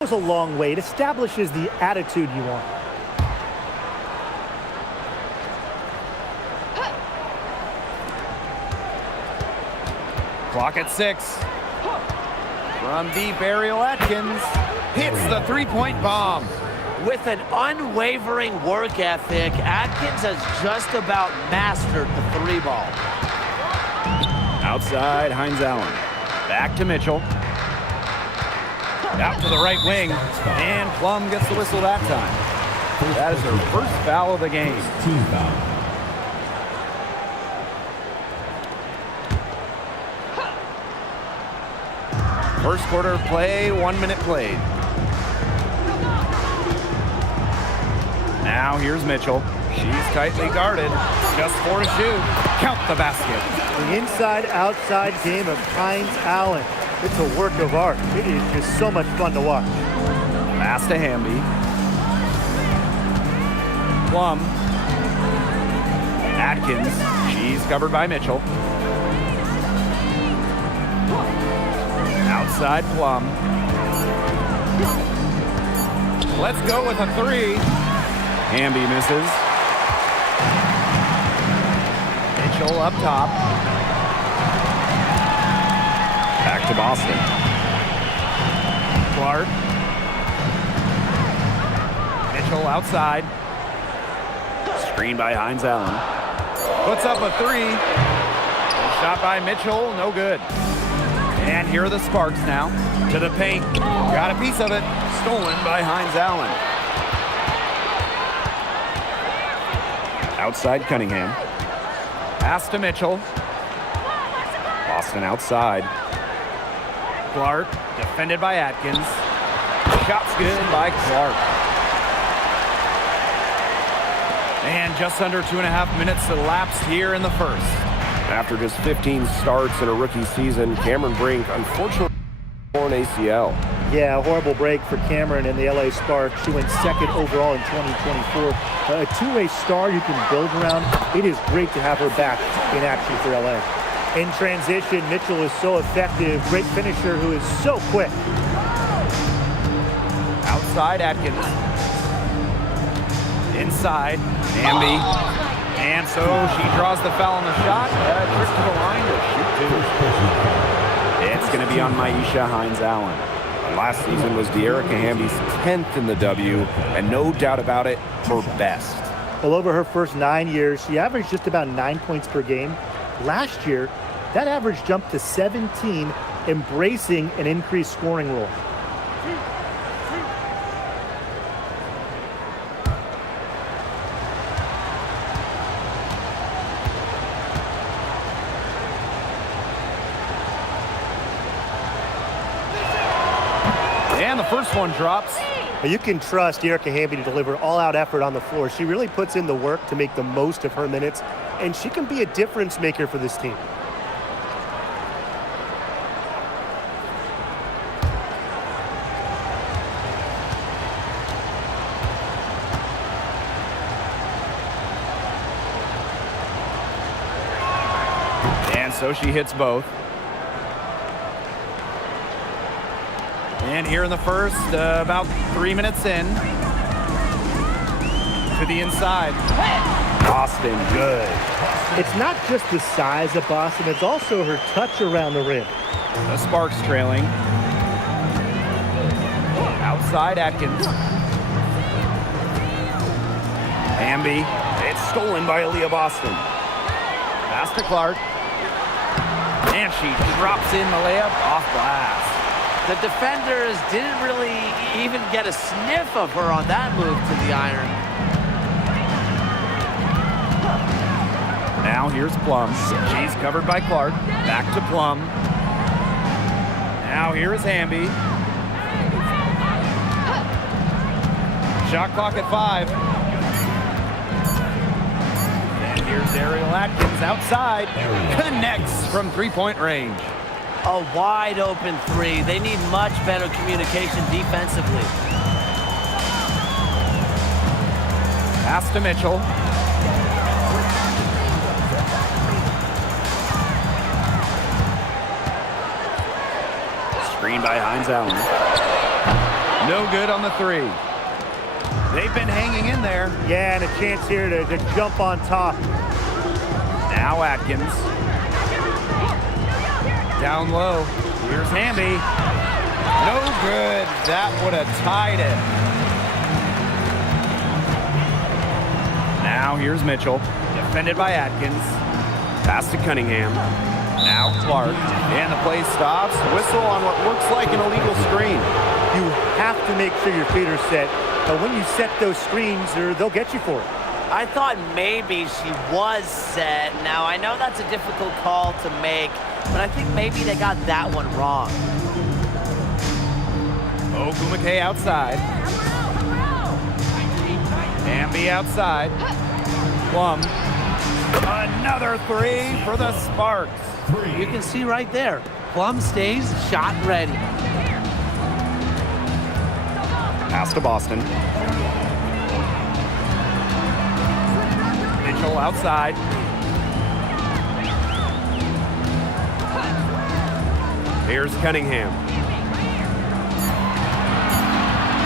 goes a long way. It establishes the attitude you want. Clock at 6. From deep, Ariel Atkins hits the three-point bomb. With an unwavering work ethic, Atkins has just about mastered the three ball. Outside, Hines Allen. Back to Mitchell. Out to the right wing. And Plum gets the whistle that time. That is her first foul of the game. Team foul. First quarter of play, 1 minute played. Now here's Mitchell. She's tightly guarded. Just 4 to shoot. Count the basket. The inside-outside game of Hines Allen. It's a work of art. It is just so much fun to watch. Pass to Hamby. Plum. Atkins. She's covered by Mitchell. Outside Plum. Let's go with a 3. Hamby misses. Mitchell up top. Back to Boston. Clark. Mitchell outside. Screen by Hines Allen. Puts up a 3. Shot by Mitchell, no good. And here are the Sparks now. To the paint. Got a piece of it. Stolen by Hines Allen. Outside Cunningham. Pass to Mitchell. Boston outside. Clark, defended by Atkins. Shot's good by Clark. And just under 2.5 minutes elapsed here in the first. After just 15 starts in a rookie season, Cameron Brink unfortunately torn ACL. Yeah, a horrible break for Cameron and the LA Sparks. She went second overall in 2024. A two-way star you can build around. It is great to have her back in action for LA. In transition, Mitchell is so effective. Great finisher who is so quick. Outside Atkins. Inside, Hamby. And so she draws the foul on the shot. Trip to the line to shoot 2. It's going to be on Maisha Hines Allen. Last season was De'Erica Hamby's 10th in the W, and no doubt about it, her best. Well, over her first 9 years, she averaged just about 9 points per game. Last year, that average jumped to 17, embracing an increased scoring role. And the first one drops. You can trust De'Erica Hamby to deliver all-out effort on the floor. She really puts in the work to make the most of her minutes, and she can be a difference maker for this team. And so she hits both. And here in the first, about 3 minutes in. To the inside. Boston, good. It's not just the size of Boston, it's also her touch around the rim. The Sparks trailing. Outside Atkins. Hamby. It's stolen by Aaliyah Boston. Pass to Clark. And she drops in the layup off glass. The defenders didn't really even get a sniff of her on that move to the iron. Now here's Plum. She's covered by Clark. Back to Plum. Now here is Hamby. Shot clock at 5. And here's Ariel Atkins outside. Connects from three-point range. A wide open 3. They need much better communication defensively. Pass to Mitchell. Screen by Hines Allen. No good on the three. They've been hanging in there. Yeah, and a chance here to jump on top. Now Atkins. Down low. Here's Hamby. No good. That would have tied it. Now here's Mitchell. Defended by Atkins. Pass to Cunningham. Now Clark. And the play stops. Whistle on what looks like an illegal screen. You have to make sure your feet are set. But when you set those screens, they'll get you for it. I thought maybe she was set. Now, I know that's a difficult call to make, but I think maybe they got that one wrong. Ogumake outside. Hamby outside. Plum. Another three for the Sparks. You can see right there. Plum stays shot ready. Pass to Boston. Mitchell outside. Here's Cunningham.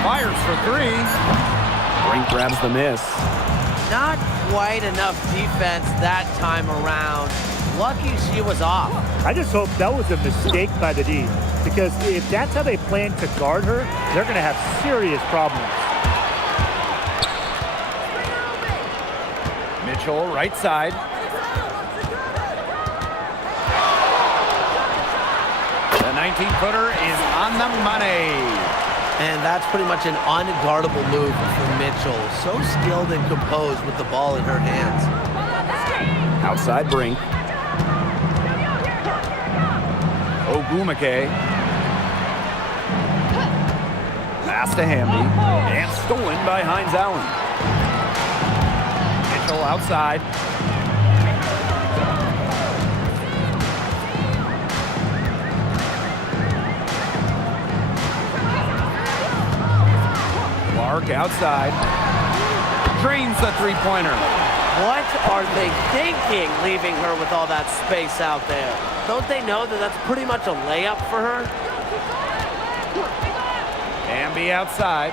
Fires for three. Brink grabs the miss. Not quite enough defense that time around. Lucky she was off. I just hope that was a mistake by the D, because if that's how they plan to guard her, they're going to have serious problems. Mitchell, right side. The 19-footer is on the money. And that's pretty much an unguardable move for Mitchell. So skilled and composed with the ball in her hands. Outside Brink. Ogumake. Pass to Hamby. And stolen by Hines Allen. Mitchell outside. Clark outside. Drains the three-pointer. What are they thinking, leaving her with all that space out there? Don't they know that that's pretty much a layup for her? Hamby outside.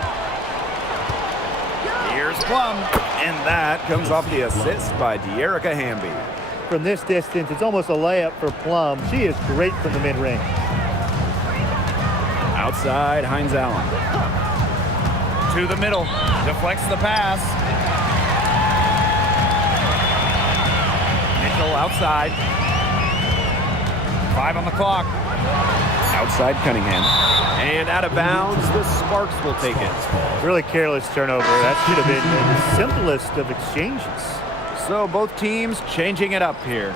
Here's Plum. And that comes off the assist by De'Erica Hamby. From this distance, it's almost a layup for Plum. She is great from the mid-range. Outside, Hines Allen. To the middle. Deflects the pass. Mitchell outside. 5 on the clock. Outside Cunningham. And out of bounds, the Sparks will take it. Really careless turnover. That should have been the simplest of exchanges. So both teams changing it up here.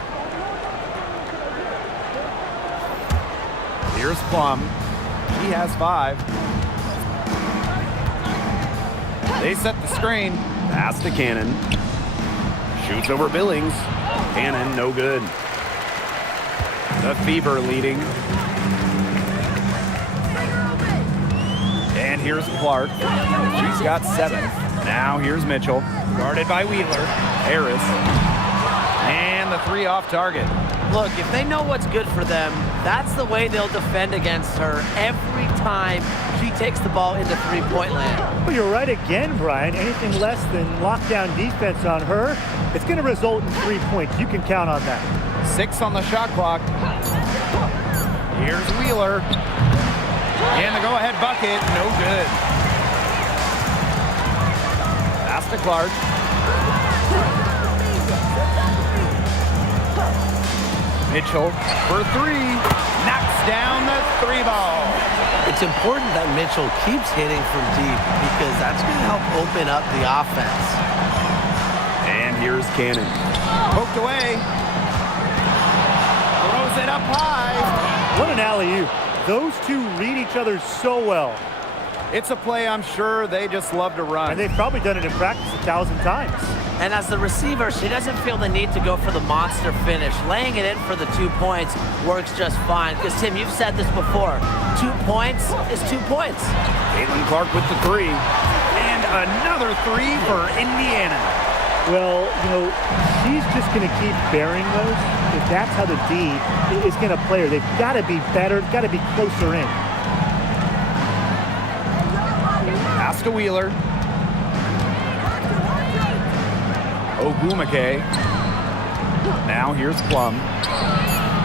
Here's Plum. He has 5. They set the screen. Pass to Cannon. Shoots over Billings. Cannon, no good. The Fever leading. And here's Clark. She's got 7. Now here's Mitchell. Guarded by Wheeler. Harris. And the 3 off target. Look, if they know what's good for them, that's the way they'll defend against her every time she takes the ball into three-point land. Well, you're right again, Brian. Anything less than lockdown defense on her, it's going to result in 3 points. You can count on that. 6 on the shot clock. Here's Wheeler. And the go-ahead bucket, no good. Pass to Clark. Mitchell for 3. Knocks down the 3 ball. It's important that Mitchell keeps hitting from deep because that's going to help open up the offense. And here's Cannon. Poked away. Throws it up high. What an alley-oop. Those two read each other so well. It's a play I'm sure they just love to run. And they've probably done it in practice 1,000 times. And as the receiver, she doesn't feel the need to go for the monster finish. Laying it in for the 2 points works just fine. Because, Tim, you've said this before. 2 points is 2 points. Caitlin Clark with the 3. And another 3 for Indiana. Well, you know, she's just going to keep bearing those. If that's how the D is going to play her, they've got to be better, got to be closer in. to Wheeler. Ogumake. Now here's Plum.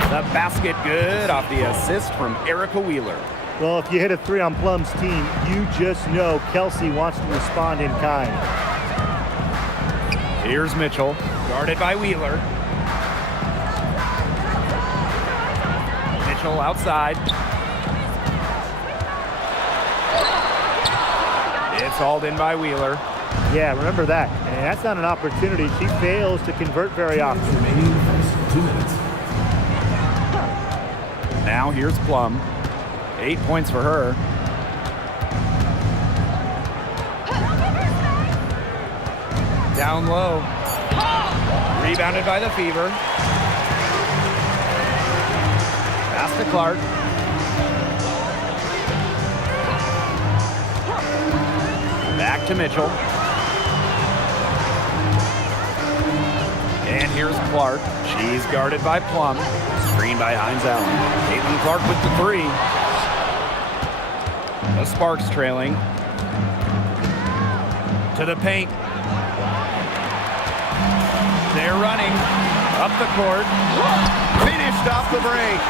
The basket good off the assist from Erica Wheeler. Well, if you hit a three on Plum's team, you just know Kelsey wants to respond in kind. Here's Mitchell, guarded by Wheeler. Mitchell outside. It's hauled in by Wheeler. Yeah, remember that. And that's not an opportunity. She fails to convert very often. Remaining first 2 minutes. Now here's Plum. 8 points for her. Down low. Rebounded by the Fever. Pass to Clark. Back to Mitchell. And here's Clark. She's guarded by Plum. Screen by Hines Allen. Caitlin Clark with the three. The Sparks trailing. To the paint. They're running. Up the court. Finished off the break.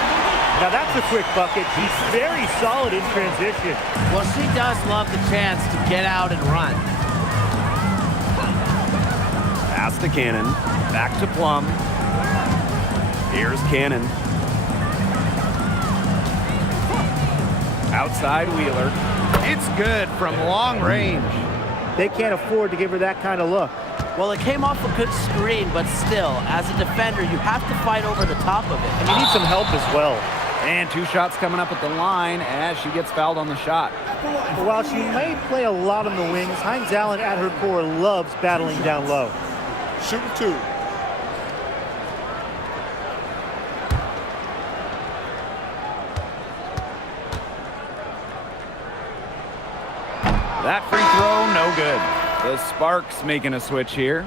Now that's a quick bucket. He's very solid in transition. Well, she does love the chance to get out and run. Pass to Cannon. Back to Plum. Here's Cannon. Outside Wheeler. It's good from long range. They can't afford to give her that kind of look. Well, it came off a good screen, but still, as a defender, you have to fight over the top of it. And you need some help as well. And 2 shots coming up at the line as she gets fouled on the shot. But while she may play a lot on the wings, Hines Allen at her core loves battling down low. Shooting 2. That free throw, no good. The Sparks making a switch here.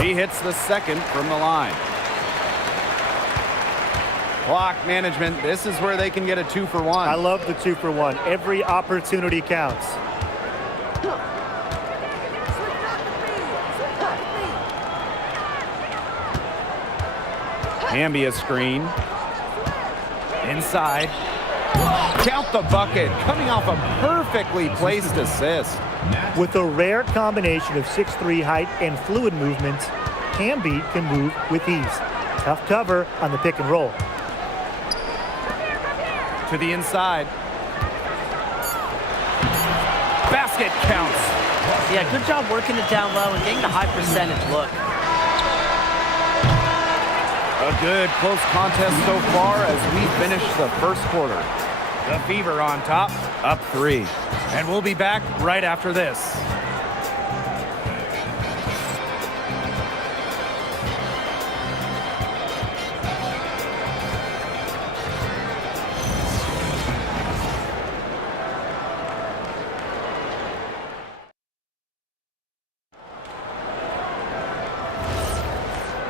He hits the second from the line. Clock management, this is where they can get a 2 for 1. I love the 2 for 1. Every opportunity counts. Hamby a screen. Inside. Count the bucket. Coming off a perfectly placed assist. With a rare combination of 6'3" height and fluid movements, Hamby can move with ease. Tough cover on the pick and roll. To the inside. Basket counts. Yeah, good job working it down low and getting the high percentage look. A good close contest so far as we finish the first quarter. The Fever on top, up 3. And we'll be back right after this.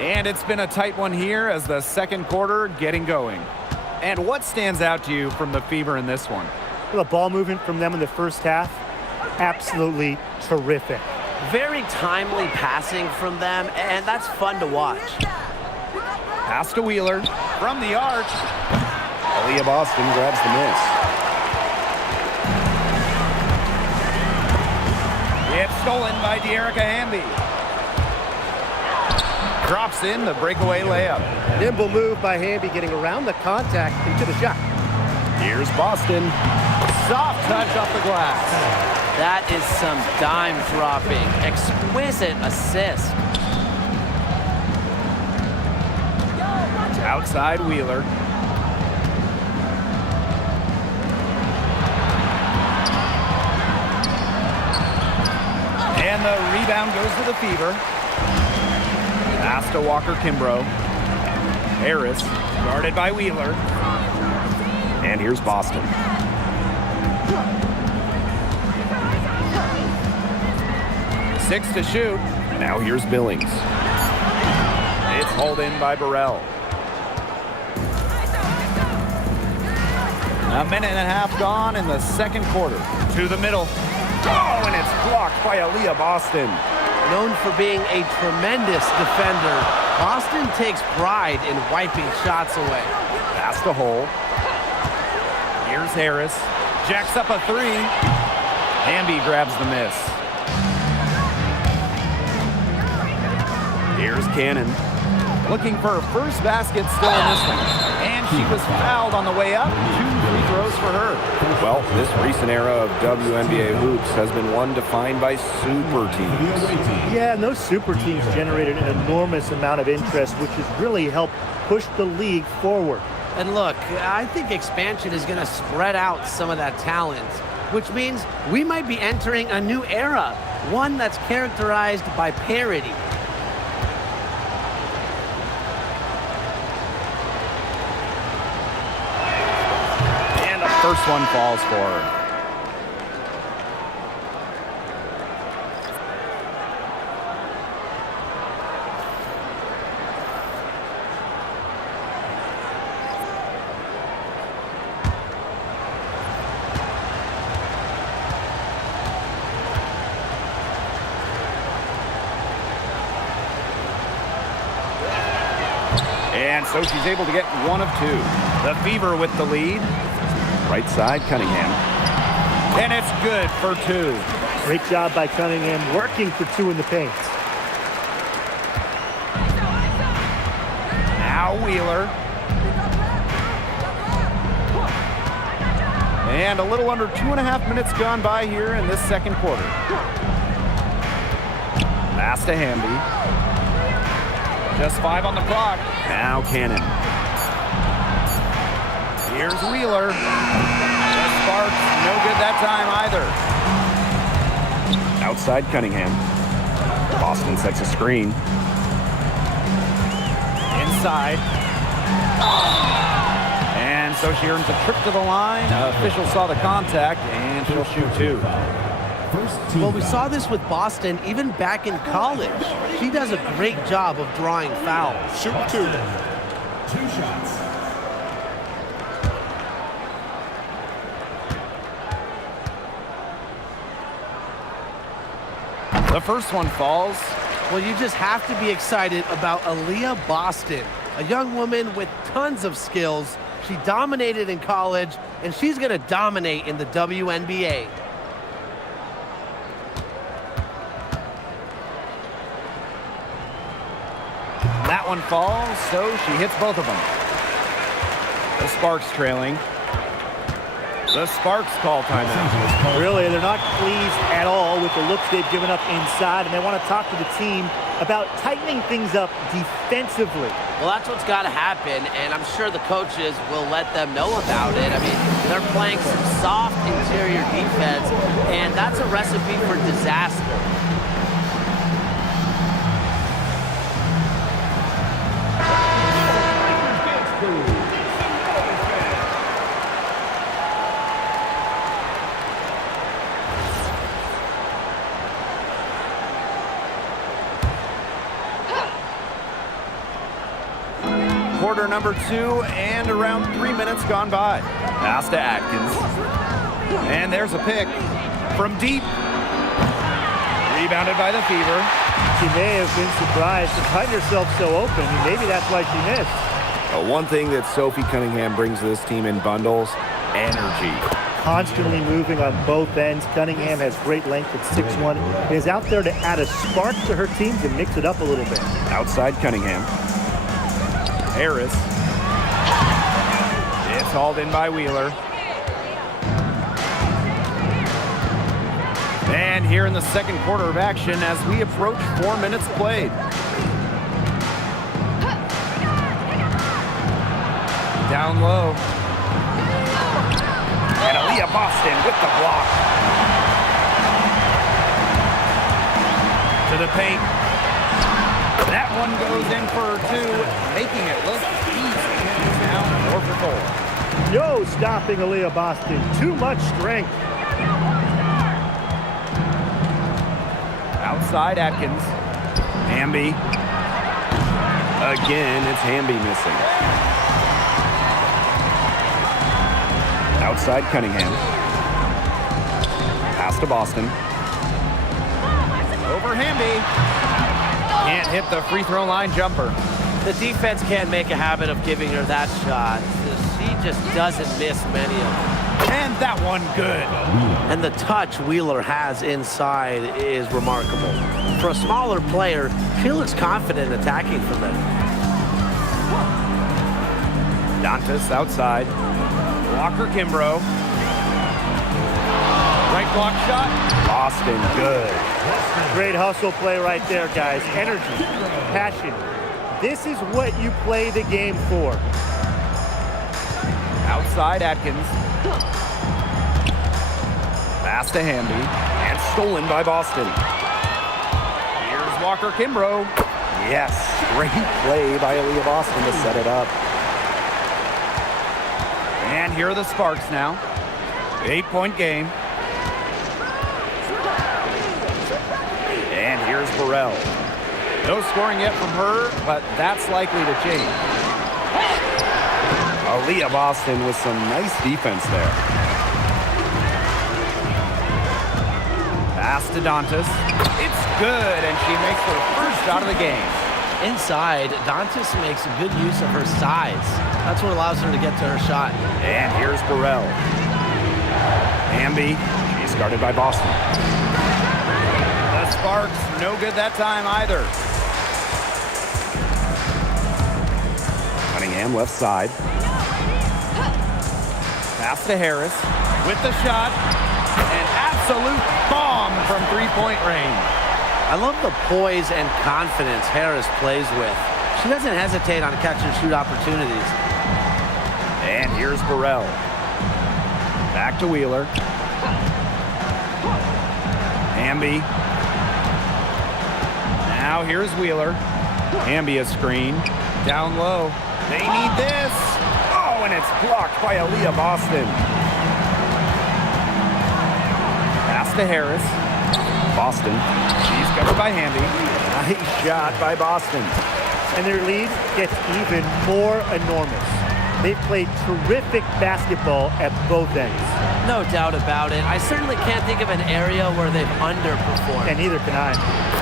And it's been a tight one here as the second quarter getting going. And what stands out to you from the Fever in this one? The ball movement from them in the first half, absolutely terrific. Very timely passing from them, and that's fun to watch. Pass to Wheeler from the arc. Aaliyah Boston grabs the miss. It's stolen by De'Erica Hamby. Drops in the breakaway layup. Nimble move by Hamby getting around the contact into the shot. Here's Boston. Soft touch off the glass. That is some dime dropping. Exquisite assist. Outside Wheeler. And the rebound goes to the Fever. Pass to Walker Kimbrough. Harris, guarded by Wheeler. And here's Boston. 6 to shoot. Now here's Billings. It's hauled in by Burrell. A minute and a half gone in the second quarter. To the middle. Oh, and it's blocked by Aaliyah Boston. Known for being a tremendous defender, Boston takes pride in wiping shots away. Pass to Hole. Here's Harris. Jacks up a three. Hamby grabs the miss. Here's Cannon. Looking for her first basket still in this one. And she was fouled on the way up. 2 free throws for her. Well, this recent era of WNBA hoops has been one defined by super teams. Yeah, and those super teams generated an enormous amount of interest, which has really helped push the league forward. And look, I think expansion is going to spread out some of that talent, which means we might be entering a new era, one that's characterized by parity. First one falls for her. And so she's able to get 1 of 2. The Fever with the lead. Right side, Cunningham. And it's good for 2. Great job by Cunningham, working for 2 in the paint. Now Wheeler. And a little under 2.5 minutes gone by here in this second quarter. Pass to Hamby. Just 5 on the clock. Now Cannon. Here's Wheeler. The Sparks, no good that time either. Outside Cunningham. Boston sets a screen. Inside. And so she earns a trip to the line. Official saw the contact, and she'll shoot 2. Well, we saw this with Boston even back in college. She does a great job of drawing fouls. Shoot 2. 2 shots. The first one falls. Well, you just have to be excited about Aaliyah Boston, a young woman with tons of skills. She dominated in college, and she's going to dominate in the WNBA. That one falls, so she hits both of them. The Sparks trailing. The Sparks call timeout. Really, they're not pleased at all with the looks they've given up inside, and they want to talk to the team about tightening things up defensively. Well, that's what's got to happen, and I'm sure the coaches will let them know about it. I mean, they're playing some soft interior defense, and that's a recipe for disaster. Quarter number 2 and around 3 minutes gone by. Pass to Atkins. And there's a pick from deep. Rebounded by the Fever. She may have been surprised to find herself so open, and maybe that's why she missed. One thing that Sophie Cunningham brings to this team in bundles, energy. Constantly moving on both ends. Cunningham has great length at 6'1", and is out there to add a spark to her team to mix it up a little bit. Outside Cunningham. Harris. It's hauled in by Wheeler. And here in the second quarter of action as we approach 4 minutes played. Down low. And Aaliyah Boston with the block. To the paint. That one goes in for 2, making it look easy. Now 4 for 4. No stopping Aaliyah Boston. Too much strength. Outside Atkins. Hamby. Again, it's Hamby missing. Outside Cunningham. Pass to Boston. Over Hamby. Can't hit the free throw line jumper. The defense can't make a habit of giving her that shot. She just doesn't miss many of them. And that one good. And the touch Wheeler has inside is remarkable. For a smaller player, she looks confident attacking from there. Dantas outside. Walker Kimbrough. Right block shot. Boston, good. Great hustle play right there, guys. Energy, passion. This is what you play the game for. Outside Atkins. Pass to Hamby. And stolen by Boston. Here's Walker Kimbrough. Yes, great play by Aaliyah Boston to set it up. And here are the Sparks now. 8-point game. And here's Burrell. No scoring yet from her, but that's likely to change. Aaliyah Boston with some nice defense there. Pass to Dantas. It's good, and she makes her first shot of the game. Inside, Dantas makes good use of her size. That's what allows her to get to her shot. And here's Burrell. Hamby, she's guarded by Boston. The Sparks, no good that time either. Cunningham left side. Pass to Harris with the shot. An absolute bomb from three-point range. I love the poise and confidence Harris plays with. She doesn't hesitate on catch-and-shoot opportunities. And here's Burrell. Back to Wheeler. Hamby. Now here's Wheeler. Hamby a screen. Down low. They need this. Oh, and it's blocked by Aaliyah Boston. Pass to Harris. Boston. She's covered by Hamby. Nice shot by Boston. And their lead gets even more enormous. They've played terrific basketball at both ends. No doubt about it. I certainly can't think of an area where they've underperformed. And neither can I.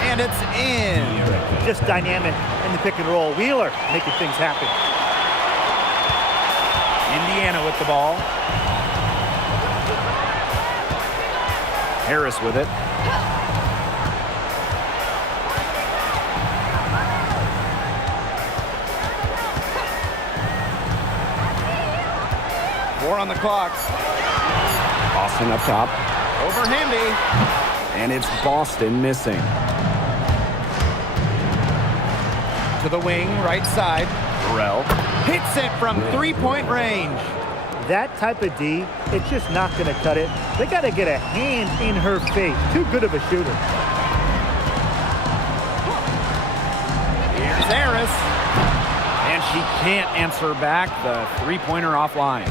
And it's in. Just dynamic in the pick and roll. Wheeler making things happen. Indiana with the ball. Harris with it. Four on the clock. Boston up top. Over Hamby. And it's Boston missing. To the wing, right side. Burrell hits it from three-point range. That type of D, it's just not going to cut it. They got to get a hand in her face. Too good of a shooter. Here's Harris. And she can't answer back the three-pointer offline.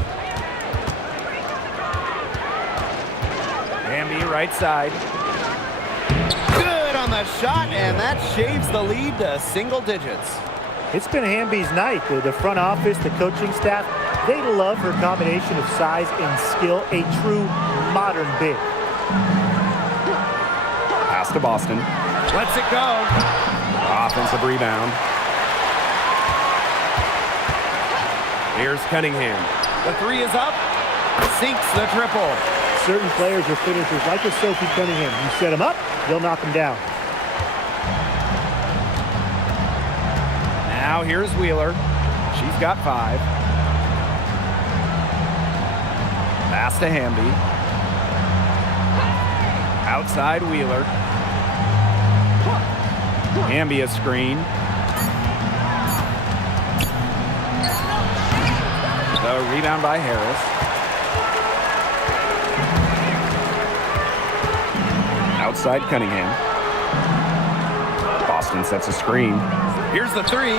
Hamby right side. Good on the shot, and that shaves the lead to single digits. It's been Hamby's night. The front office, the coaching staff, they love her combination of size and skill, a true modern big. Pass to Boston. Lets it go. Offensive rebound. Here's Cunningham. The three is up. Sinks the triple. Certain players are finishers, like with Sophie Cunningham. You set them up, they'll knock them down. Now here's Wheeler. She's got 5. Pass to Hamby. Outside Wheeler. Hamby a screen. The rebound by Harris. Outside Cunningham. Boston sets a screen. Here's the 3.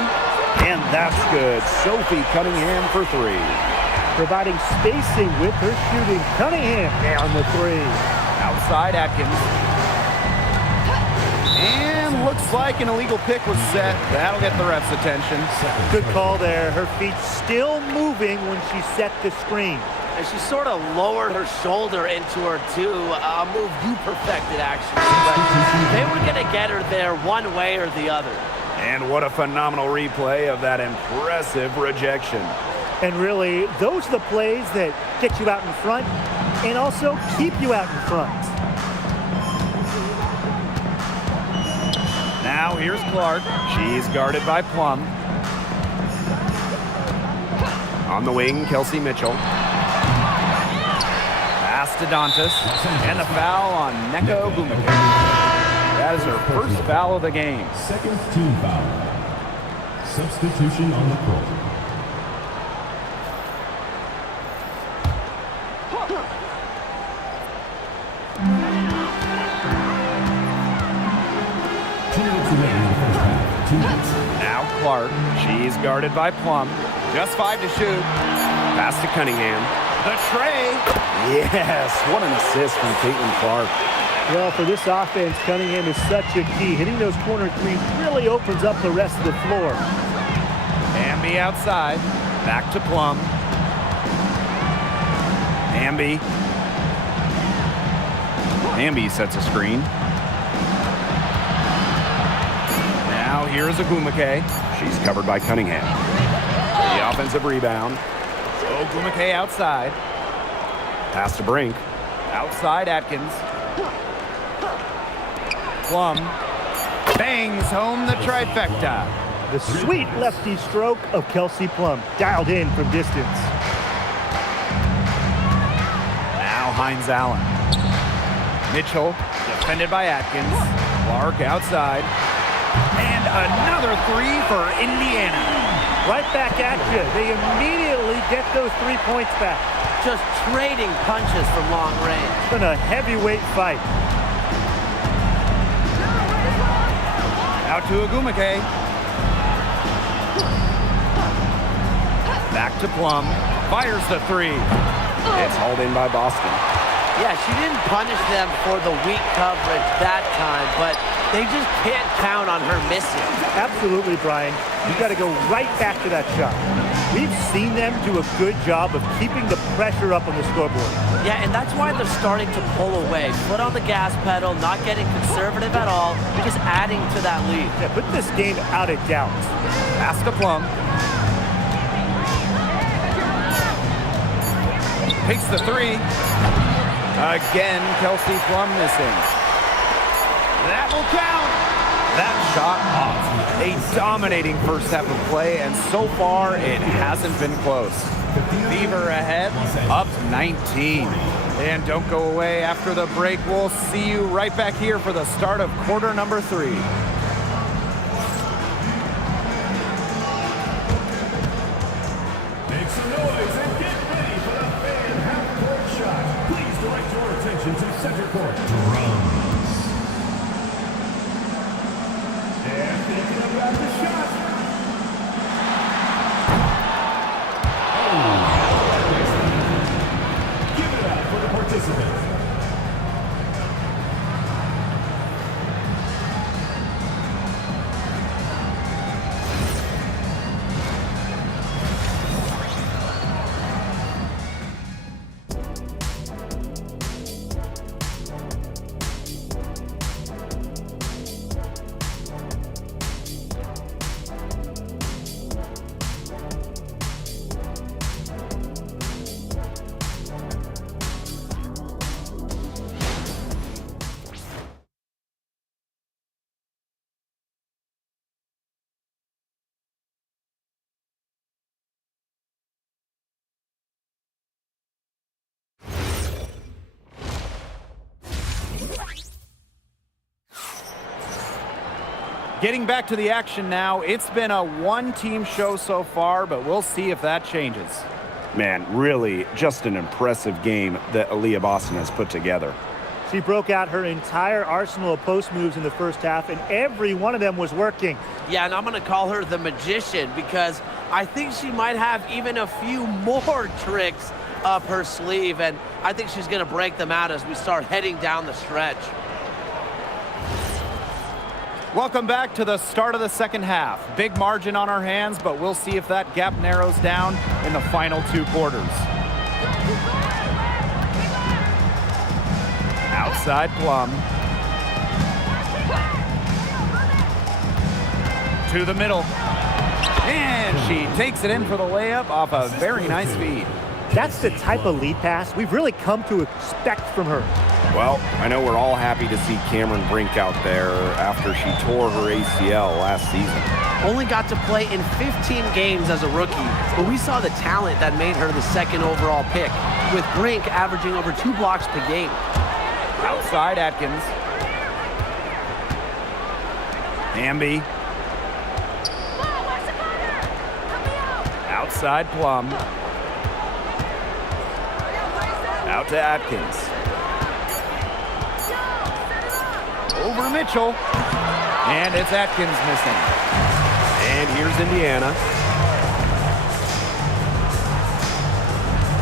And that's good. Sophie Cunningham for 3. Providing spacing with her shooting. Cunningham down the 3. Outside Atkins. And looks like an illegal pick was set. That'll get the ref's attention. Good call there. Her feet still moving when she set the screen. And she sort of lowered her shoulder into her too, a move you perfected actually. But they were going to get her there one way or the other. And what a phenomenal replay of that impressive rejection. And really, those are the plays that get you out in front and also keep you out in front. Now here's Clark. She's guarded by Plum. On the wing, Kelsey Mitchell. Pass to Dantas. And the foul on Neko Bumake. That is her first foul of the game. Second team foul. Substitution on the court. Now Clark. She's guarded by Plum. Just 5 to shoot. Pass to Cunningham. The tray. Yes, what an assist from Caitlin Clark. Well, for this offense, Cunningham is such a key. Hitting those corner threes really opens up the rest of the floor. Amby outside. Back to Plum. Amby sets a screen. Now here's Agumake. She's covered by Cunningham. The offensive rebound. Agumake outside. Pass to Brink. Outside Atkins. Plum bangs home the trifecta. The sweet lefty stroke of Kelsey Plum, dialed in from distance. Now Hines Allen. Mitchell defended by Atkins. Clark outside. And another three for Indiana. Right back at you. They immediately get those 3 points back. Just trading punches from long range. It's been a heavyweight fight. Out to Agumake. Back to Plum. Fires the three. It's hauled in by Boston. Yeah, she didn't punish them for the weak coverage that time, but they just can't count on her missing. Absolutely, Brian. You've got to go right back to that shot. We've seen them do a good job of keeping the pressure up on the scoreboard. Yeah, and that's why they're starting to pull away. Foot on the gas pedal, not getting conservative at all, just adding to that lead. Yeah, put this game out of doubt. Pass to Plum. Takes the three. Again, Kelsey Plum missing. That will count. That shot off. A dominating first half of play, and so far it hasn't been close. Beaver ahead, up 19. And don't go away after the break. We'll see you right back here for the start of quarter number 3. Make some noise and get ready for the fan half-court shot. Please direct your attention to center court. Drums. And thinking about the shot. Give it up for the participants. Getting back to the action now. It's been a one-team show so far, but we'll see if that changes. Man, really just an impressive game that Aaliyah Boston has put together. She broke out her entire arsenal of post moves in the first half, and every one of them was working. Yeah, and I'm going to call her the magician because I think she might have even a few more tricks up her sleeve, and I think she's going to break them out as we start heading down the stretch. Welcome back to the start of the second half. Big margin on our hands, but we'll see if that gap narrows down in the final 2 quarters. Outside Plum. To the middle. And she takes it in for the layup off a very nice feed. That's the type of lead pass we've really come to expect from her. Well, I know we're all happy to see Cameron Brink out there after she tore her ACL last season. Only got to play in 15 games as a rookie, but we saw the talent that made her the 2nd overall pick, with Brink averaging over 2 blocks per game. Outside Atkins. Hamby. Outside Plum. Out to Atkins. Over Mitchell. And it's Atkins missing. And here's Indiana.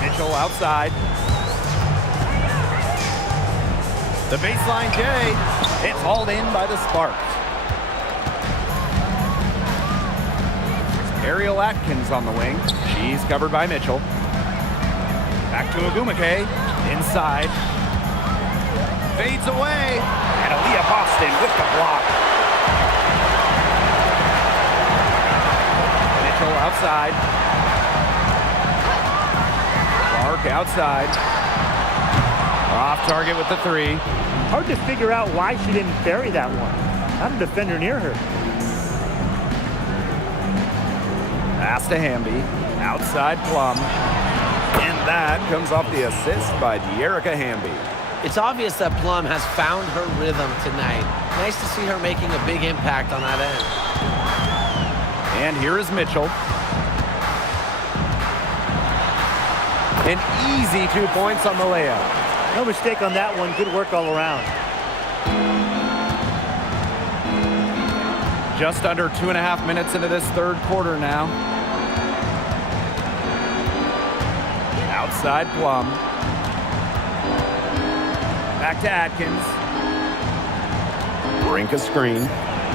Mitchell outside. The baseline J. It's hauled in by the Sparks. Ariel Atkins on the wing. She's covered by Mitchell. Back to Agumake. Inside. Fades away. And Aaliyah Boston with the block. Mitchell outside. Clark outside. Off target with the 3. Hard to figure out why she didn't bury that one. Not a defender near her. Pass to Hamby. Outside Plum. And that comes off the assist by De'Erica Hamby. It's obvious that Plum has found her rhythm tonight. Nice to see her making a big impact on that end. And here is Mitchell. An easy 2 points on the layup. No mistake on that one. Good work all around. Just under 2.5 minutes into this 3rd quarter now. Outside Plum. Back to Atkins. Brink a screen.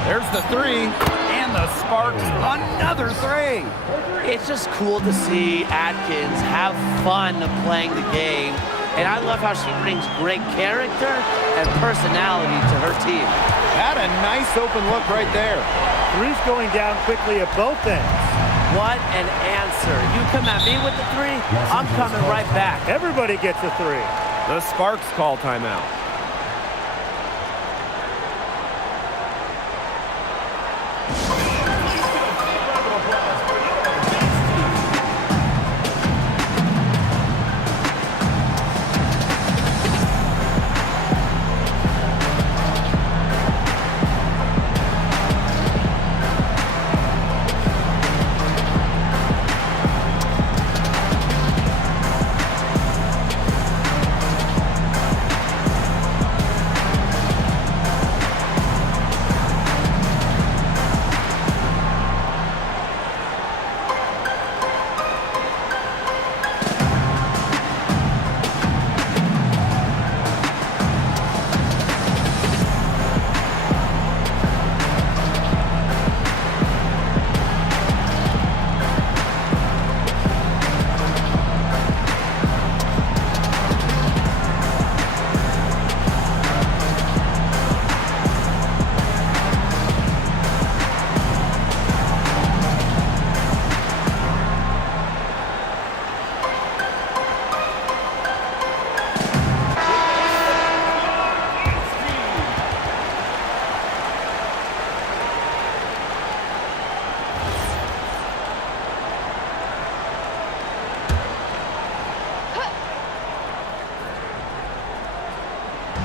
There's the 3. And the Sparks another 3. It's just cool to see Atkins have fun playing the game. And I love how she brings great character and personality to her team. Had a nice open look right there. 3's going down quickly at both ends. What an answer. You come at me with the 3, I'm coming right back. Everybody gets a 3. The Sparks call timeout.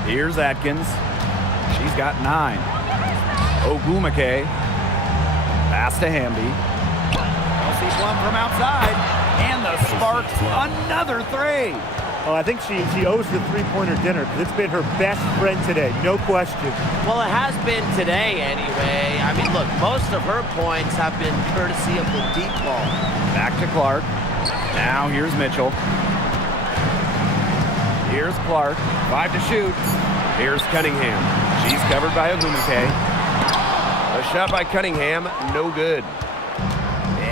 Here's Atkins. She's got 9. Ogumake. Pass to Hamby. Kelsey Plum from outside. And the Sparks another 3. Oh, I think she owes the 3-pointer dinner because it's been her best friend today, no question. Well, it has been today anyway. I mean, look, most of her points have been courtesy of the deep ball. Back to Clark. Now here's Mitchell. Here's Clark. 5 to shoot. Here's Cunningham. She's covered by Agumake. A shot by Cunningham, no good.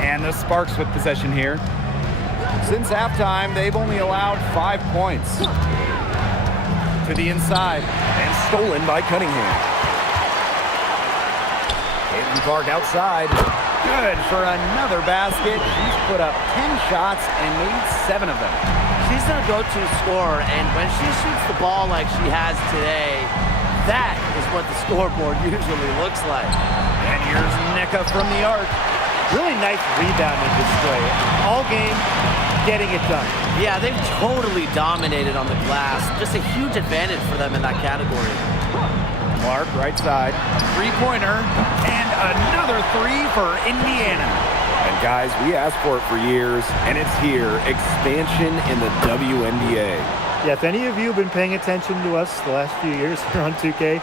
And the Sparks with possession here. Since halftime, they've only allowed 5 points. To the inside. And stolen by Cunningham. Caitlin Clark outside. Good for another basket. She's put up 10 shots and made 7 of them. She's their go-to scorer, and when she shoots the ball like she has today, that is what the scoreboard usually looks like. And here's Nika from the arc. Really nice rebounding display. All game, getting it done. Yeah, they've totally dominated on the glass. Just a huge advantage for them in that category. Clark, right side. Three-pointer. And another 3 for Indiana. And guys, we asked for it for years, and it's here. Expansion in the WNBA. Yeah, if any of you have been paying attention to us the last few years here on 2K,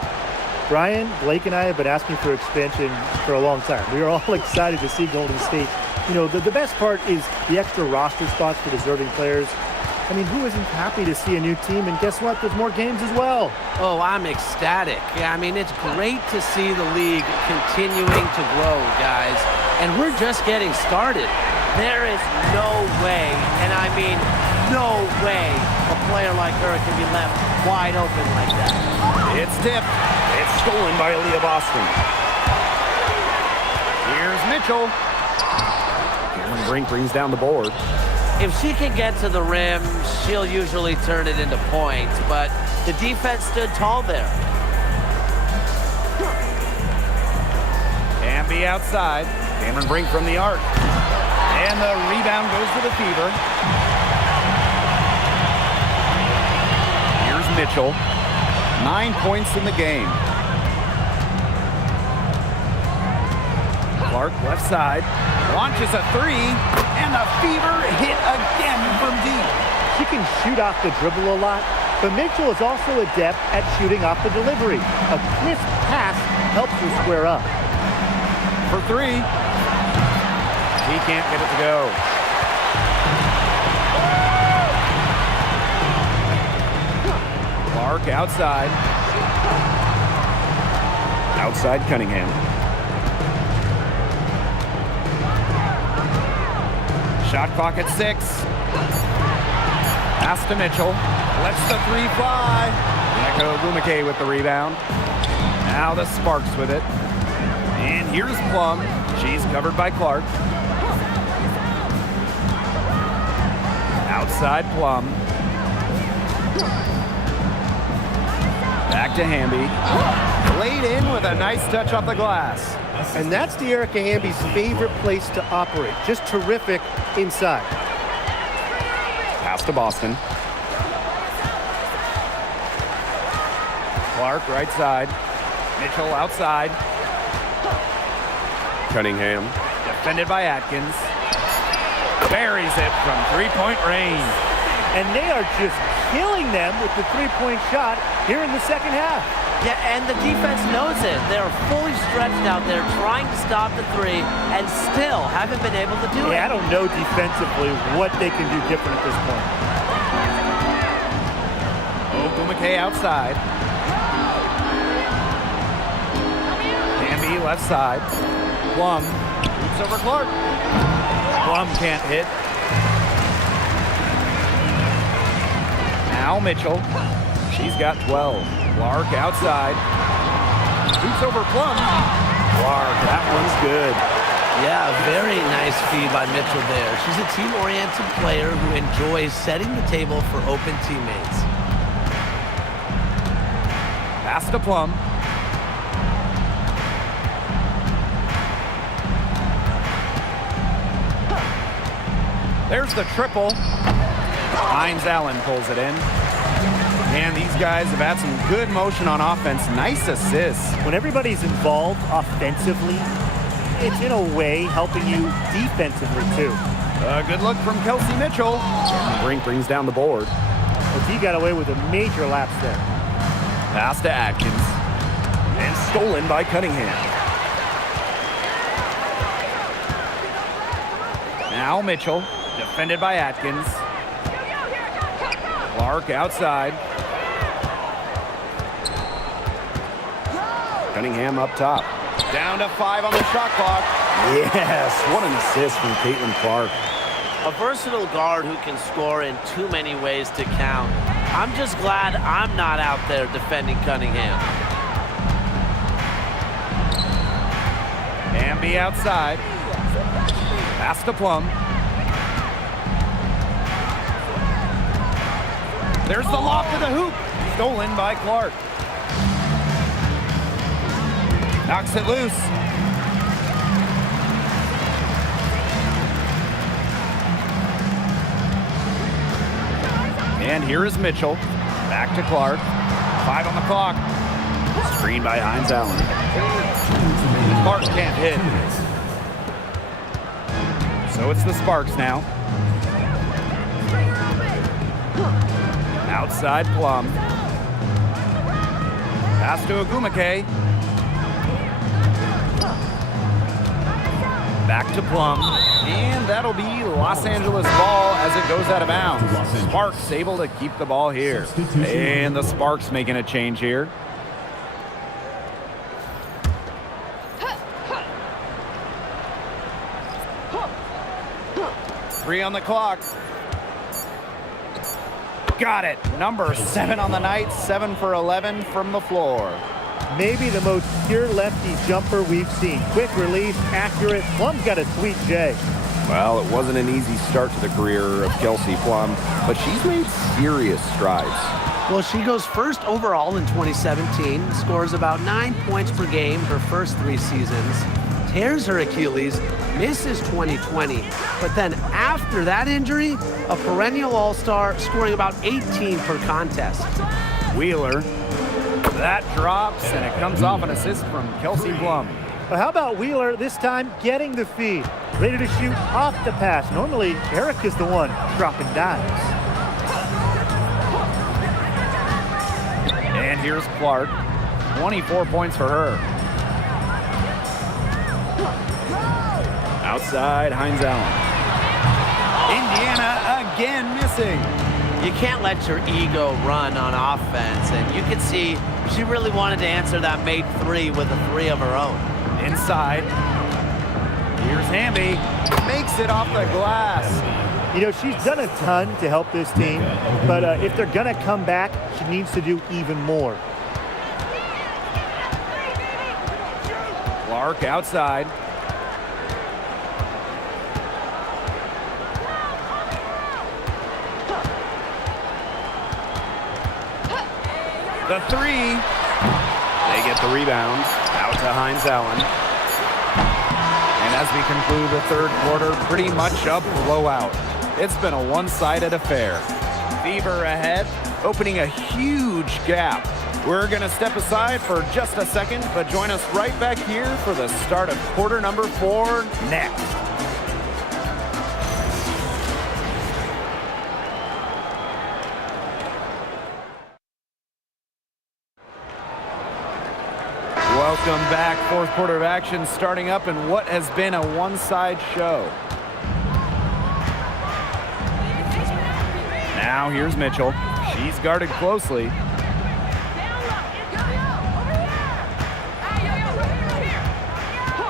Brian, Blake, and I have been asking for expansion for a long time. We are all excited to see Golden State. You know, the best part is the extra roster spots for deserving players. I mean, who isn't happy to see a new team? And guess what? There's more games as well. Oh, I'm ecstatic. Yeah, I mean, it's great to see the league continuing to grow, guys. And we're just getting started. There is no way, and I mean no way, a player like her can be left wide open like that. It's tipped. It's stolen by Aaliyah Boston. Here's Mitchell. Cameron Brink brings down the board. If she can get to the rim, she'll usually turn it into points, but the defense stood tall there. Amby outside. Cameron Brink from the arc. And the rebound goes to the Fever. Here's Mitchell. 9 points in the game. Clark left side. Launches a 3. And the Fever hit again from deep. She can shoot off the dribble a lot, but Mitchell is also adept at shooting off the delivery. A crisp pass helps her square up. For 3. He can't get it to go. Clark outside. Outside Cunningham. Shot clock at 6. Pass to Mitchell. Lets the 3 fly. Neko Bumake with the rebound. Now the Sparks with it. And here's Plum. She's covered by Clark. Outside Plum. Back to Hamby. Laid in with a nice touch off the glass. And that's the Erica Hamby's favorite place to operate. Just terrific inside. Pass to Boston. Clark right side. Mitchell outside. Cunningham. Defended by Atkins. Buries it from three-point range. And they are just killing them with the three-point shot here in the second half. Yeah, and the defense knows it. They're fully stretched out there trying to stop the 3 and still haven't been able to do it. Yeah, I don't know defensively what they can do different at this point. Bumake outside. Hamby left side. Plum boots over Clark. Plum can't hit. Now Mitchell. She's got 12. Clark outside. Boots over Plum. Clark, that one's good. Yeah, very nice feed by Mitchell there. She's a team-oriented player who enjoys setting the table for open teammates. Pass to Plum. There's the triple. Hines Allen pulls it in. And these guys have had some good motion on offense. Nice assists. When everybody's involved offensively, it's in a way helping you defensively too. A good look from Kelsey Mitchell. Brink brings down the board. But he got away with a major lapse there. Pass to Atkins. And stolen by Cunningham. Now Mitchell, defended by Atkins. Clark outside. Cunningham up top. Down to 5 on the shot clock. Yes, what an assist from Caitlin Clark. A versatile guard who can score in too many ways to count. I'm just glad I'm not out there defending Cunningham. Amby outside. Pass to Plum. There's the lob to the hoop. Stolen by Clark. Knocks it loose. And here is Mitchell. Back to Clark. 5 on the clock. Screen by Hines Allen. Clark can't hit. So it's the Sparks now. Outside Plum. Pass to Agumake. Back to Plum. And that'll be Los Angeles ball as it goes out of bounds. Sparks able to keep the ball here. And the Sparks making a change here. Three on the clock. Got it. Number 7 on the night. 7 for 11 from the floor. Maybe the most pure lefty jumper we've seen. Quick release, accurate. Plum's got a sweet J. Well, it wasn't an easy start to the career of Kelsey Plum, but she's made serious strides. Well, she goes first overall in 2017, scores about 9 points per game her first 3 seasons, tears her Achilles, misses 2020, but then after that injury, a perennial all-star, scoring about 18 per contest. Wheeler. That drops, and it comes off an assist from Kelsey Plum. But how about Wheeler this time getting the feed? Ready to shoot off the pass. Normally, Eric is the one dropping dimes. And here's Clark. 24 points for her. Outside, Hines Allen. Indiana again missing. You can't let your ego run on offense, and you can see she really wanted to answer that made 3 with a 3 of her own. Inside. Here's Hamby. Makes it off the glass. You know, she's done a ton to help this team, but if they're going to come back, she needs to do even more. Clark outside. The 3. They get the rebound. Out to Hines Allen. And as we conclude the third quarter, pretty much a blowout. It's been a one-sided affair. Fever ahead, opening a huge gap. We're going to step aside for just a second, but join us right back here for the start of quarter number 4 next. Welcome back. Fourth quarter of action starting up in what has been a one-side show. Now here's Mitchell. She's guarded closely.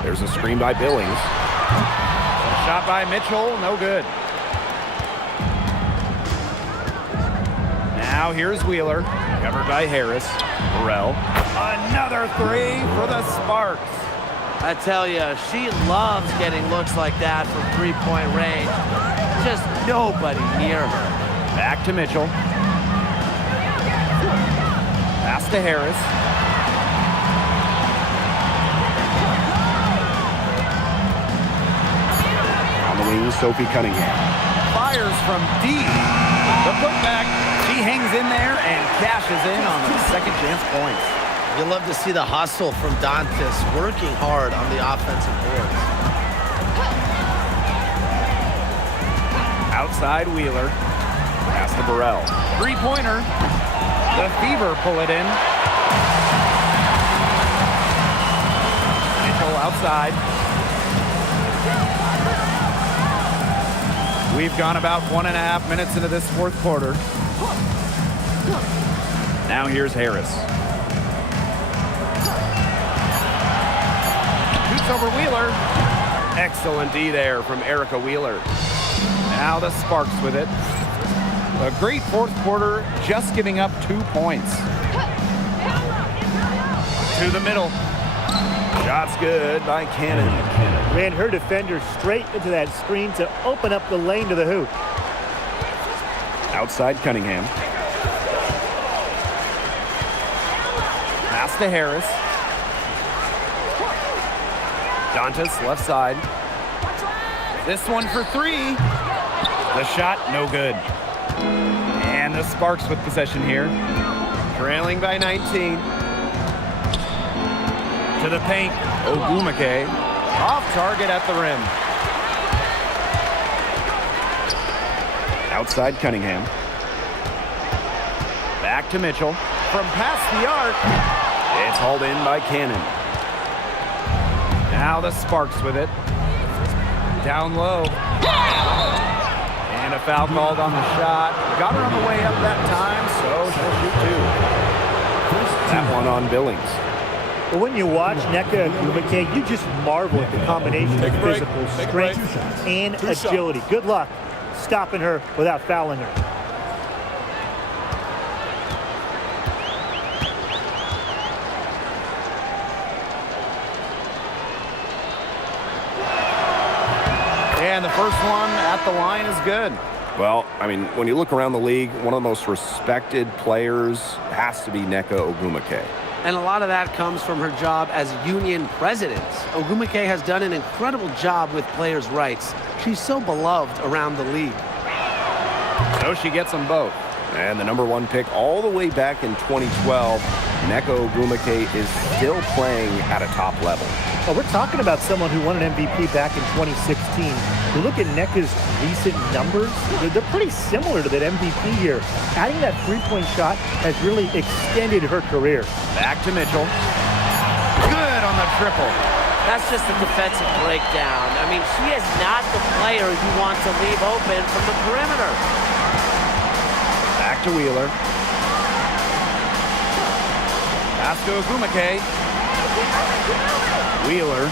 There's a screen by Billings. Shot by Mitchell, no good. Now here's Wheeler, covered by Harris. Burrell. Another 3 for the Sparks. I tell you, she loves getting looks like that from 3-point range. Just nobody near her. Back to Mitchell. Pass to Harris. On the wing, Sophie Cunningham. Fires from deep. The putback. She hangs in there and cashes in on the second chance points. You love to see the hustle from Dantas working hard on the offensive boards. Outside Wheeler. Pass to Burrell. 3-pointer. The Fever pull it in. Mitchell outside. We've gone about 1.5 minutes into this fourth quarter. Now here's Harris. Looks over Wheeler. Excellent D there from Erica Wheeler. Now the Sparks with it. A great fourth quarter, just giving up 2 points. To the middle. Shot's good by Cannon. Ran her defender straight into that screen to open up the lane to the hoop. Outside Cunningham. Pass to Harris. Dantas left side. This one for 3. The shot, no good. And the Sparks with possession here. Trailing by 19. To the paint. Ogumake. Off target at the rim. Outside Cunningham. Back to Mitchell. From past the arc. It's hauled in by Cannon. Now the Sparks with it. Down low. And a foul called on the shot. Got her on the way up that time, so she'll shoot 2. That one on Billings. But when you watch Nneka Ogumake, you just marvel at the combination of physical strength and agility. Good luck stopping her without fouling her. And the first one at the line is good. Well, I mean, when you look around the league, one of the most respected players has to be Nneka Ogumake. And a lot of that comes from her job as union president. Ogumake has done an incredible job with players' rights. She's so beloved around the league. So she gets them both. And the #1 pick all the way back in 2012, Nneka Ogumake is still playing at a top level. Well, we're talking about someone who won an MVP back in 2016. You look at Nneka's recent numbers, they're pretty similar to that MVP year. Adding that three-point shot has really extended her career. Back to Mitchell. Good on the triple. That's just a defensive breakdown. I mean, she is not the player you want to leave open from the perimeter. Back to Wheeler. Pass to Ogumake. Wheeler.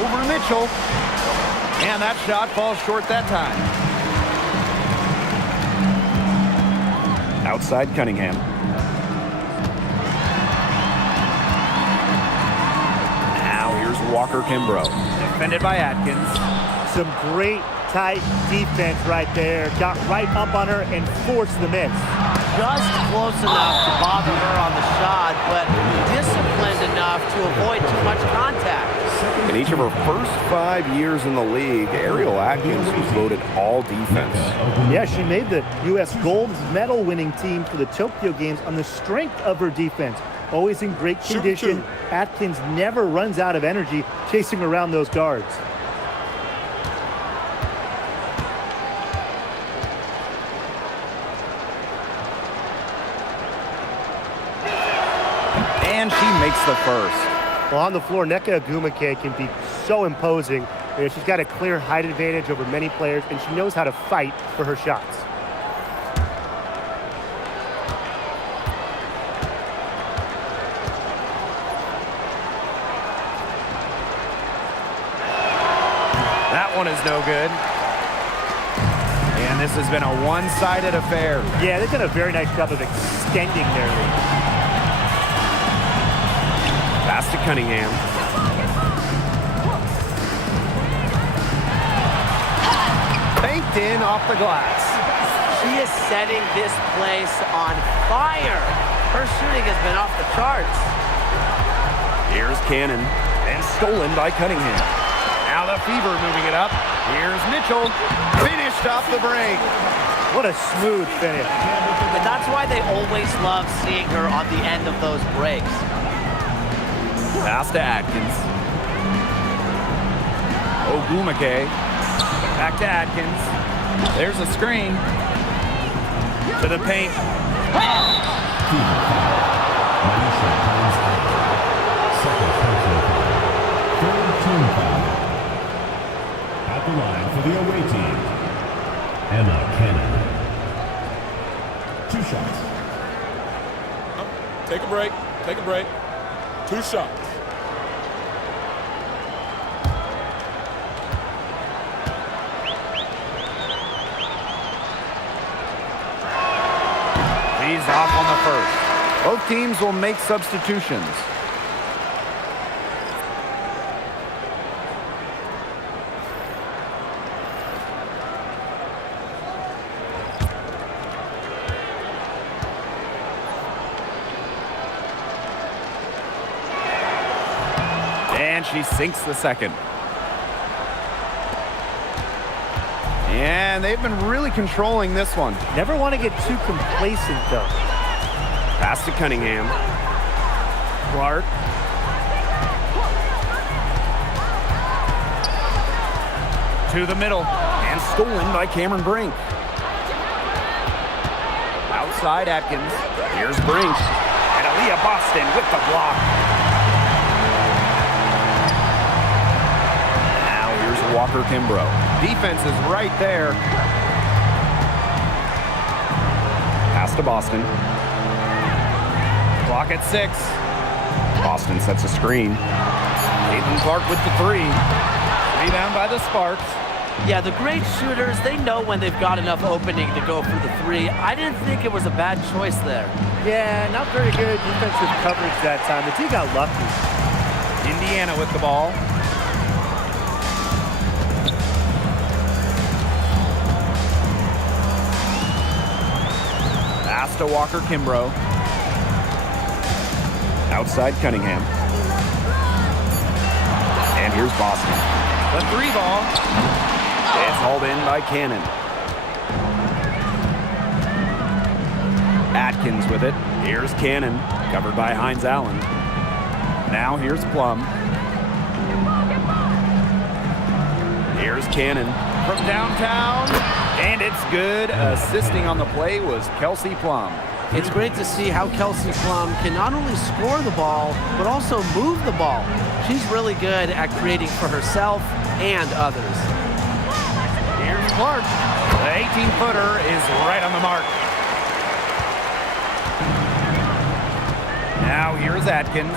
Over Mitchell. And that shot falls short that time. Outside Cunningham. Now here's Walker Kimbrough. Defended by Atkins. Some great tight defense right there. Got right up on her and forced the miss. Just close enough to bother her on the shot, but disciplined enough to avoid too much contact. In each of her first 5 years in the league, Ariel Atkins was voted all defense. Yeah, she made the U.S. gold medal winning team for the Tokyo Games on the strength of her defense. Always in great condition. Atkins never runs out of energy chasing around those guards. And she makes the first. Well, on the floor, Nneka Ogumake can be so imposing. You know, she's got a clear height advantage over many players, and she knows how to fight for her shots. That one is no good. And this has been a one-sided affair. Yeah, they've done a very nice job of extending their lead. Pass to Cunningham. Banked in off the glass. She is setting this place on fire. Her shooting has been off the charts. Here's Cannon. And stolen by Cunningham. Now the Fever moving it up. Here's Mitchell. Finished off the break. What a smooth finish. But that's why they always love seeing her on the end of those breaks. Pass to Atkins. Ogumake. Back to Atkins. There's a screen. To the paint. At the line for the away team, Emma Cannon. 2 shots. Take a break. Take a break. 2 shots. He's off on the first. Both teams will make substitutions. And she sinks the second. And they've been really controlling this one. Never want to get too complacent, though. Pass to Cunningham. Clark. To the middle. And stolen by Cameron Brink. Outside Atkins. Here's Brink. And Aaliyah Boston with the block. Now here's Walker Kimbrough. Defense is right there. Pass to Boston. Clock at 6. Boston sets a screen. Caitlin Clark with the 3. Rebound by the Sparks. Yeah, the great shooters, they know when they've got enough opening to go for the 3. I didn't think it was a bad choice there. Yeah, not very good defensive coverage that time. The team got lucky. Indiana with the ball. Pass to Walker Kimbrough. Outside Cunningham. And here's Boston. The 3 ball. It's hauled in by Cannon. Atkins with it. Here's Cannon. Covered by Hines Allen. Now here's Plum. Here's Cannon. From downtown. And it's good. Assisting on the play was Kelsey Plum. It's great to see how Kelsey Plum can not only score the ball, but also move the ball. She's really good at creating for herself and others. Here's Clark. The 18-footer is right on the mark. Now here's Atkins.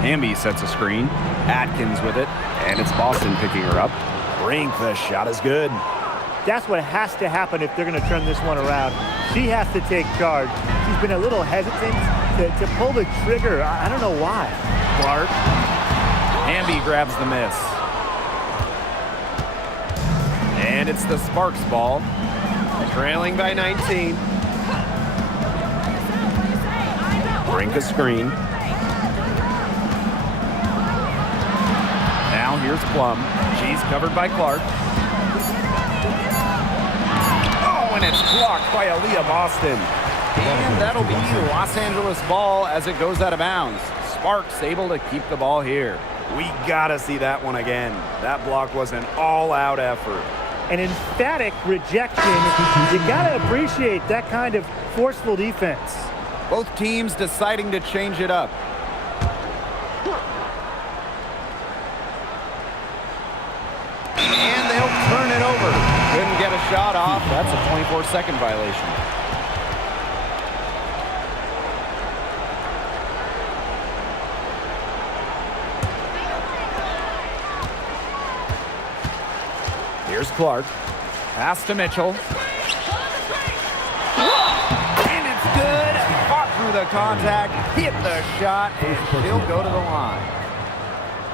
Hamby sets a screen. Atkins with it. And it's Boston picking her up. Brink, the shot is good. That's what has to happen if they're going to turn this one around. She has to take charge. She's been a little hesitant to pull the trigger. I don't know why. Clark. Hamby grabs the miss. And it's the Sparks ball. Trailing by 19. Brink a screen. Now here's Plum. She's covered by Clark. Oh, and it's blocked by Aaliyah Boston. And that'll be Los Angeles ball as it goes out of bounds. Sparks able to keep the ball here. We gotta see that one again. That block was an all-out effort. An emphatic rejection. You got to appreciate that kind of forceful defense. Both teams deciding to change it up. And they'll turn it over. Couldn't get a shot off. That's a 24-second violation. Here's Clark. Pass to Mitchell. And it's good. Fought through the contact, hit the shot, and he'll go to the line.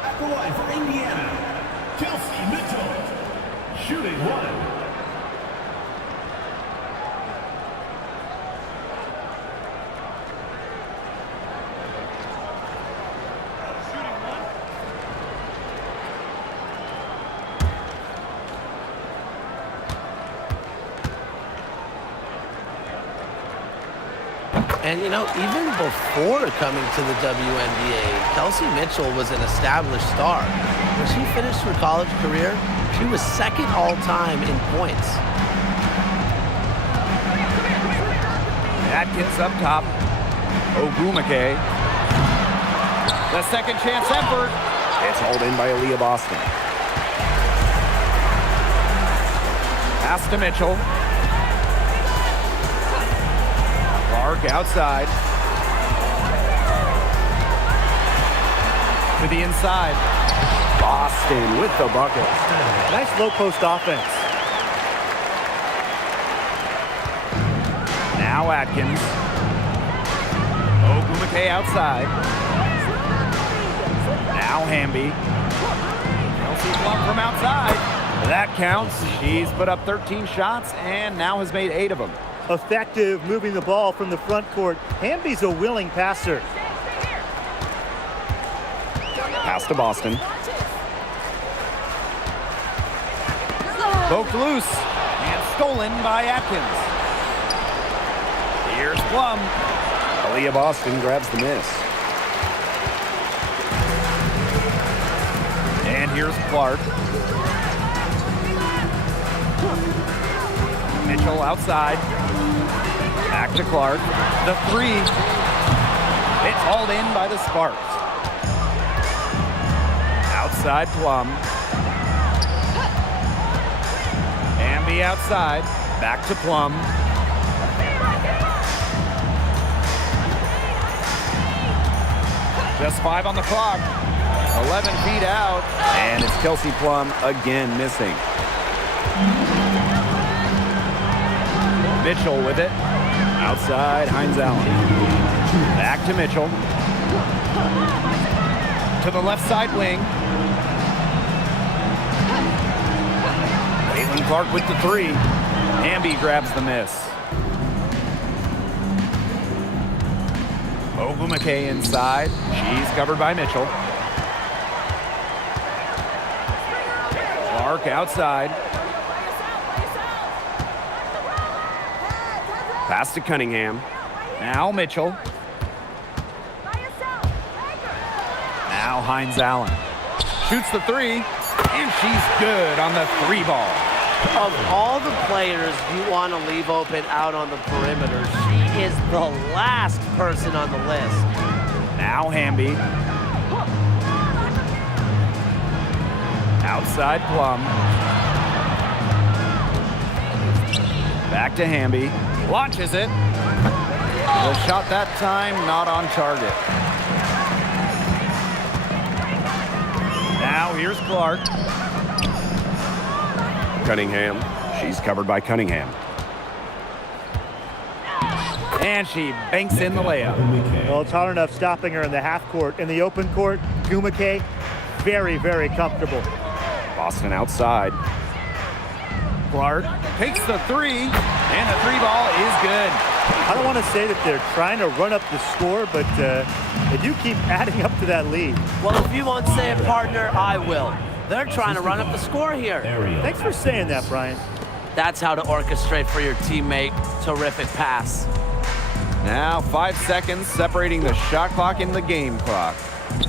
At the line for Indiana, Kelsey Mitchell, shooting 1. And, you know, even before coming to the WNBA, Kelsey Mitchell was an established star. When she finished her college career, she was second all-time in points. Atkins up top. Ogumake. The second chance effort. It's hauled in by Aaliyah Boston. Pass to Mitchell. Clark outside. to the inside. Boston with the bucket. Nice low post offense. Now Atkins. Ogumake outside. Now Hamby. Kelsey Plum from outside. That counts. She's put up 13 shots and now has made 8 of them. Effective moving the ball from the front court. Hamby's a willing passer. Pass to Boston. Poked loose and stolen by Atkins. Here's Plum. Aaliyah Boston grabs the miss. And here's Clark. Mitchell outside. Back to Clark. The 3. It's hauled in by the Sparks. Outside Plum. Hamby outside. Back to Plum. Just 5 on the clock. 11 feet out. And it's Kelsey Plum again missing. Mitchell with it. Outside, Hines Allen. Back to Mitchell. To the left side wing. Caitlin Clark with the 3. Hamby grabs the miss. Ogumake inside. She's covered by Mitchell. Clark outside. Pass to Cunningham. Now Mitchell. Now Hines Allen. Shoots the 3. And she's good on the 3 ball. Of all the players you want to leave open out on the perimeter, she is the last person on the list. Now Hamby. Outside Plum. Back to Hamby. Launches it. The shot that time not on target. Now here's Clark. Cunningham. She's covered by Cunningham. And she banks in the layup. Well, it's hard enough stopping her in the half court. In the open court, Gumake, very, very comfortable. Boston outside. Clark takes the 3, and the 3 ball is good. I don't want to say that they're trying to run up the score, but they do keep adding up to that lead. Well, if you won't say it, partner, I will. They're trying to run up the score here. Thanks for saying that, Brian. That's how to orchestrate for your teammate. Terrific pass. Now 5 seconds separating the shot clock and the game clock.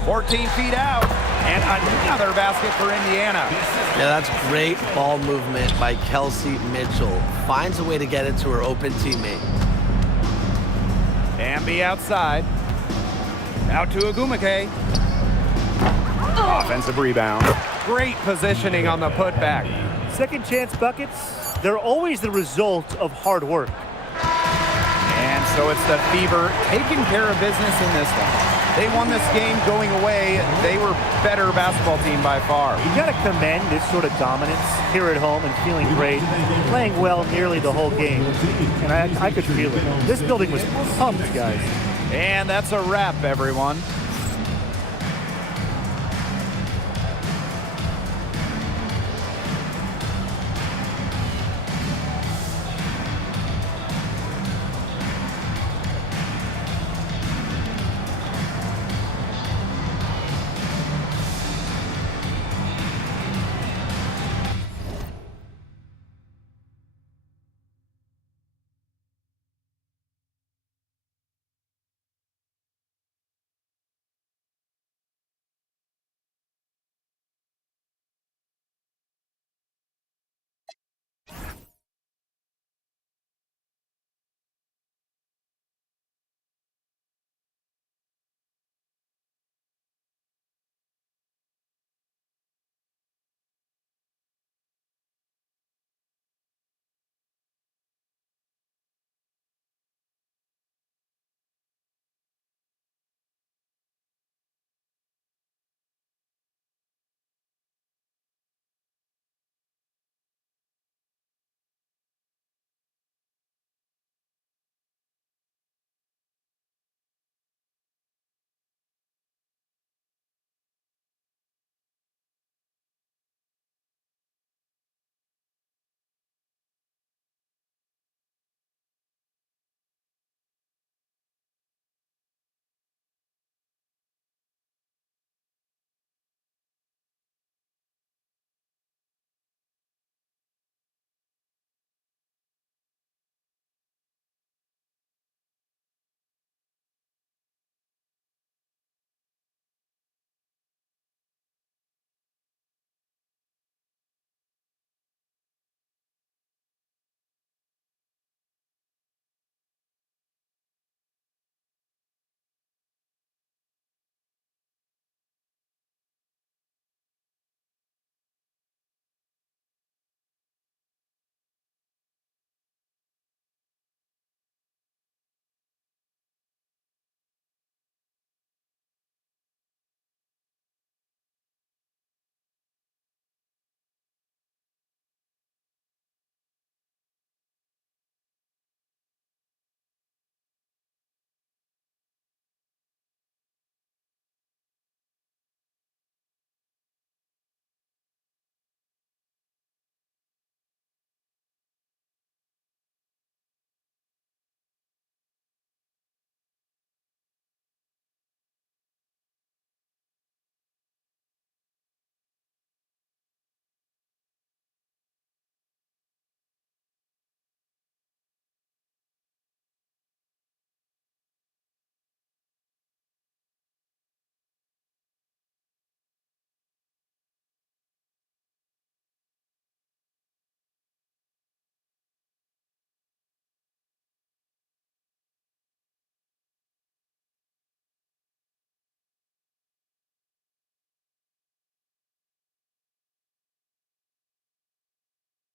14 feet out, and another basket for Indiana. Yeah, that's great ball movement by Kelsey Mitchell. Finds a way to get it to her open teammate. Hamby outside. Out to Ogumake. Offensive rebound. Great positioning on the putback. Second chance buckets, they're always the result of hard work. And so it's the Fever taking care of business in this one. They won this game going away. They were better basketball team by far. You got to commend this sort of dominance here at home and feeling great, playing well nearly the whole game. And I could feel it. This building was pumped, guys. And that's a wrap, everyone.